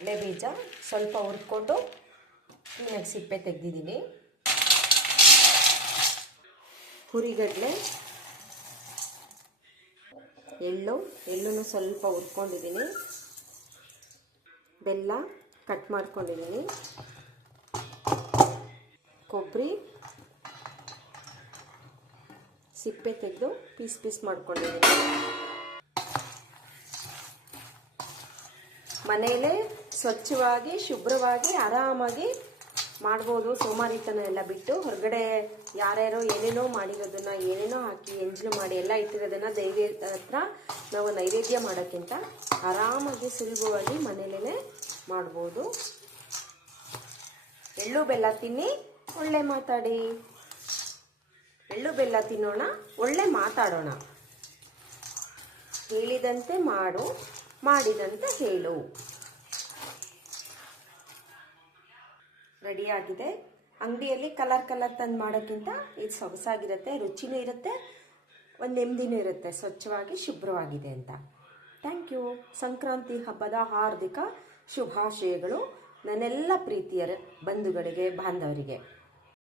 ಕಡಲೆ ಬೀಜ ಸ್ವಲ್ಪ ಹುರ್ಕೊಂಡು ಕ್ಲೀನಾಗಿ ಸಿಪ್ಪೆ ತೆಗೆದಿದ್ದೀನಿ. ಹುರಿಗಡಲೆ, ಎಳ್ಳು ಸ್ವಲ್ಪ ಹುರ್ಕೊಂಡಿದ್ದೀನಿ. ಬೆಲ್ಲ ಕಟ್ ಮಾಡ್ಕೊಂಡಿದ್ದೀನಿ. ಕೊಬ್ಬರಿ ಸಿಪ್ಪೆ ತೆಗೆದು ಪೀಸ್ ಮಾಡ್ಕೊಂಡಿದ್ದೀನಿ. ಮನೆಯಲ್ಲೇ ಸ್ವಚ್ಛವಾಗಿ ಶುಭ್ರವಾಗಿ ಆರಾಮಾಗಿ ಮಾಡ್ಬೋದು. ಸೋಮಾರಿತನ ಎಲ್ಲ ಬಿಟ್ಟು ಹೊರಗಡೆ ಯಾರ್ಯಾರೋ ಏನೇನೋ ಮಾಡಿರೋದನ್ನ ಏನೇನೋ ಹಾಕಿ ಎಂಜಲು ಮಾಡಿ ಎಲ್ಲ ಇಟ್ಟಿರೋದನ್ನ ದೇವಿ ಹತ್ರ ನಾವು ನೈವೇದ್ಯ ಮಾಡೋಕ್ಕಿಂತ ಆರಾಮಾಗಿ ಸುಲಭವಾಗಿ ಮನೆಯಲ್ಲೇ ಮಾಡ್ಬೋದು. ಎಳ್ಳು ಬೆಲ್ಲ ತಿನ್ನಿ, ಒಳ್ಳೆ ಮಾತಾಡಿ. ಎಳ್ಳು ಬೆಲ್ಲ ತಿನ್ನೋಣ, ಒಳ್ಳೆ ಮಾತಾಡೋಣ. ಹೇಳಿದಂತೆ ಮಾಡು, ಮಾಡಿದಂತೆ ಹೇಳು. ರೆಡಿಯಾಗಿದೆ. ಅಂಗಡಿಯಲ್ಲಿ ಕಲರ್ ತಂದು ಮಾಡೋಕ್ಕಿಂತ ಇದು ಸೊಗಸಾಗಿರುತ್ತೆ, ರುಚಿನೂ ಇರುತ್ತೆ, ಒಂದು ನೆಮ್ಮದಿನೂ ಇರುತ್ತೆ, ಸ್ವಚ್ಛವಾಗಿ ಶುಭ್ರವಾಗಿದೆ ಅಂತ. Thank you. ಸಂಕ್ರಾಂತಿ ಹಬ್ಬದ ಹಾರ್ದಿಕ ಶುಭಾಶಯಗಳು ನನ್ನೆಲ್ಲ ಪ್ರೀತಿಯ ಬಂಧುಗಳಿಗೆ, ಬಾಂಧವರಿಗೆ.